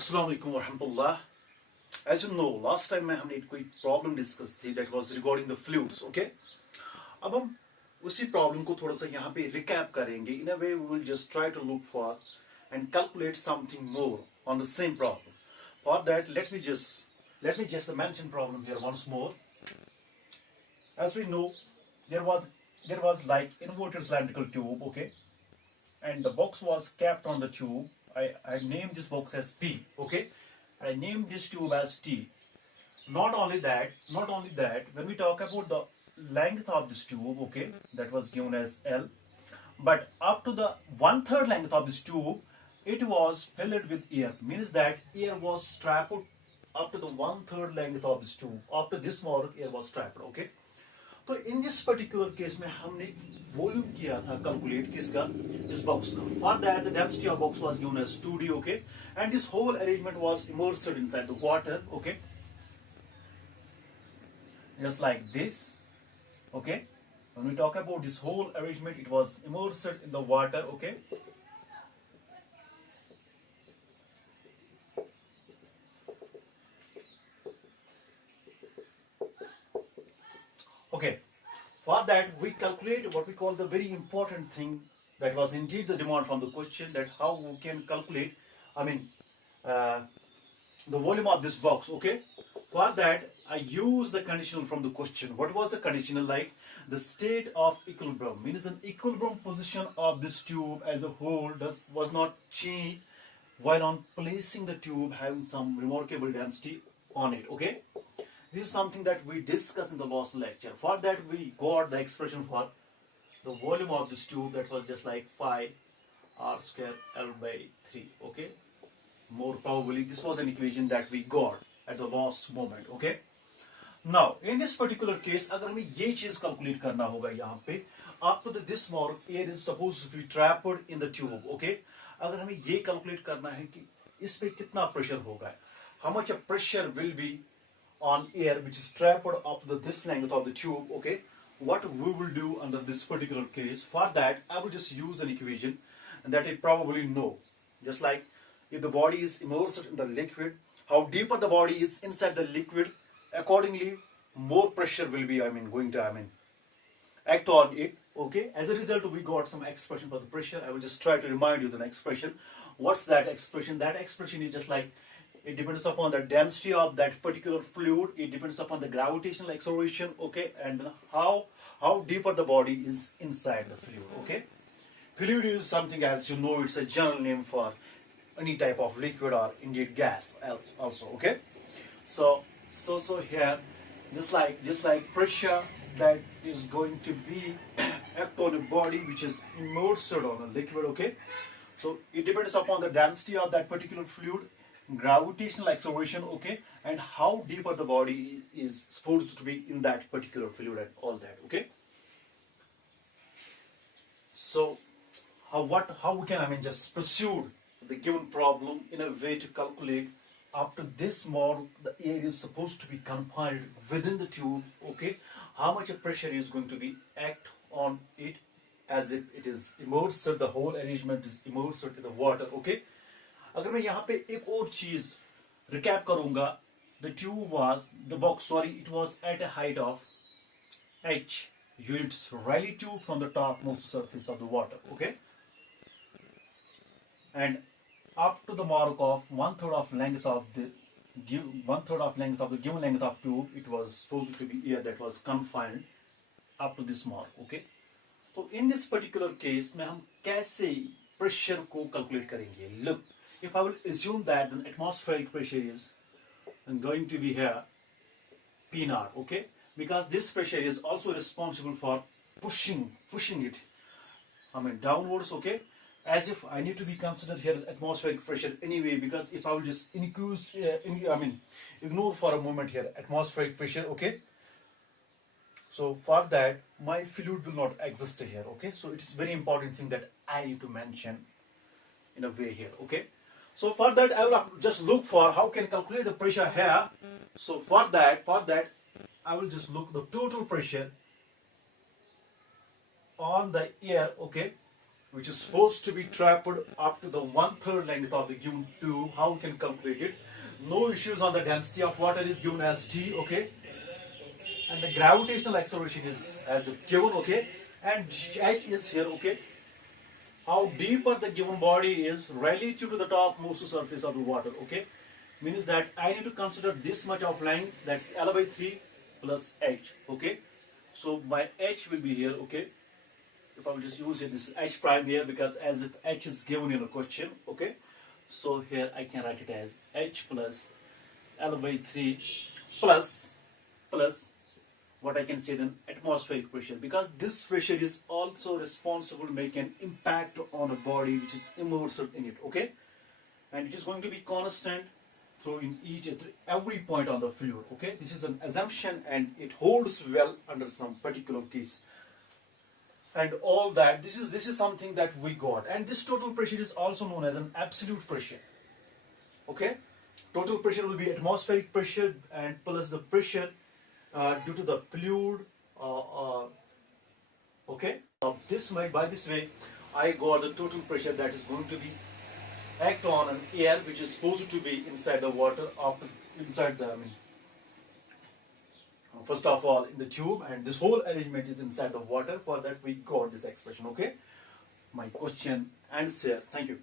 अस्सलाम वालेकुम वरहमतुल्लाह। As you know, last time में हमने कोई प्रॉब्लम डिस्कस थी that was regarding the fluids, okay? अब हम उसी प्रॉब्लम को थोड़ा सा यहाँ पे रिकैप करेंगे. In a way, we will just try to look for and calculate something more on the same problem. For that, let me just mention problem here once more. As we know, there was like inverted cylindrical tube, okay, and the box was capped on the tube. I named this box as P, okay, and I named this tube as T. Not only that, when we talk about the length of this tube, okay, that was given as L, but up to the 1/3 length of this tube, it was filled with air. Means that air was trapped up to the 1/3 length of this tube. Up to this mark, air was trapped, okay. तो in this particular case में हमने volume किया था calculate किसका, इस box का. For that the density of box was given as 2D, okay, and this whole arrangement was immersed inside the water, okay, just like this, okay. When we talk about this whole arrangement, it was immersed in the water, okay. Okay, for that we calculate what we call the very important thing that was indeed the demand from the question, that how we can calculate, the volume of this box, okay. For that I use the conditional from the question. What was the conditional? Like the state of equilibrium, means an equilibrium position of this tube as a whole was not changed while on placing the tube having some remarkable density on it, okay. This is something that we discussed in the last lecture. For that we got the expression for the volume of this tube, that was just like phi r square L by 3, okay. More probably this was an equation that we got at the last moment, okay. Now in this particular case, अगर हमें ये चीज calculate करना होगा यहाँ पे, up to this mark air is supposed to be trapped in the tube, okay. अगर हमें ये कैलकुलेट करना है कि इस पे कितना प्रेशर होगा, how much of pressure will be on air which is trapped up to this length of the tube, okay. What we will do under this particular case, for that I will just use an equation that you probably know. Just like if the body is immersed in the liquid, how deeper the body is inside the liquid, accordingly more pressure will be going to act on it, okay. As a result we got some expression for the pressure. I will just try to remind you the expression. What's that expression? That expression is just like, it depends upon the density of that particular fluid, it depends upon the gravitational acceleration, okay, and how deeper the body is inside the fluid, okay. Fluid is something, as you know, it's a general name for any type of liquid or indeed gas also, okay. So here, just like pressure that is going to be act on a body which is immersed on a liquid, okay. So it depends upon the density of that particular fluid, gravitational acceleration, okay, and how deeper the body is supposed to be in that particular fluid and all that, okay. So how we can just pursue the given problem in a way to calculate up to this mark the air is supposed to be confined within the tube, okay, how much of pressure is going to be act on it as if it is immersed, the whole arrangement is immersed in the water, okay. अगर मैं यहाँ पे एक और चीज recap करूंगा, the box it was at a height of h units relative from the topmost surface of the water, okay, and up to the mark of 1/3 of length of the given length of tube, it was supposed to be air that was confined up to this mark, okay. तो in this particular case में हम कैसे pressure को calculate करेंगे? Look, if I will assume that the atmospheric pressure is going to be here P naught, okay, because this pressure is also responsible for pushing it downwards, okay, as if I need to be considered here atmospheric pressure anyway, because if I will just ignore for a moment here atmospheric pressure, okay, so for that my fluid will not exist here, okay. So it is very important thing that I need to mention in a way here, okay. So for that I will just look for how can calculate the pressure here. So for that I will just look the total pressure on the air, okay, which is supposed to be trapped up to the 1/3 length of the given tube. How we can calculate it? No issues on the density of water is given as d, okay, and the gravitational acceleration is as given, okay, and h is here, okay. How deeper the given body is relative to the topmost surface of the water, okay, means that I need to consider this much of length, that's L by 3 plus h, okay. So my h will be here, okay. So probably just use it, this is h prime here, because as if h is given in a question, okay. So here I can write it as h plus L by 3 plus what I can say then atmospheric pressure, because this pressure is also responsible to make an impact on a body which is immersed in it, okay, and it is going to be constant through in each every point on the fluid, okay. This is an assumption and it holds well under some particular case, and all that this is something that we got. And this total pressure is also known as an absolute pressure, okay. Total pressure will be atmospheric pressure and plus the pressure due to the fluid, okay. By this way I got the total pressure that is going to be act on an air which is supposed to be inside the water, after inside the first of all in the tube, and this whole arrangement is inside the water. For that we got this expression, okay. My question answer. Thank you.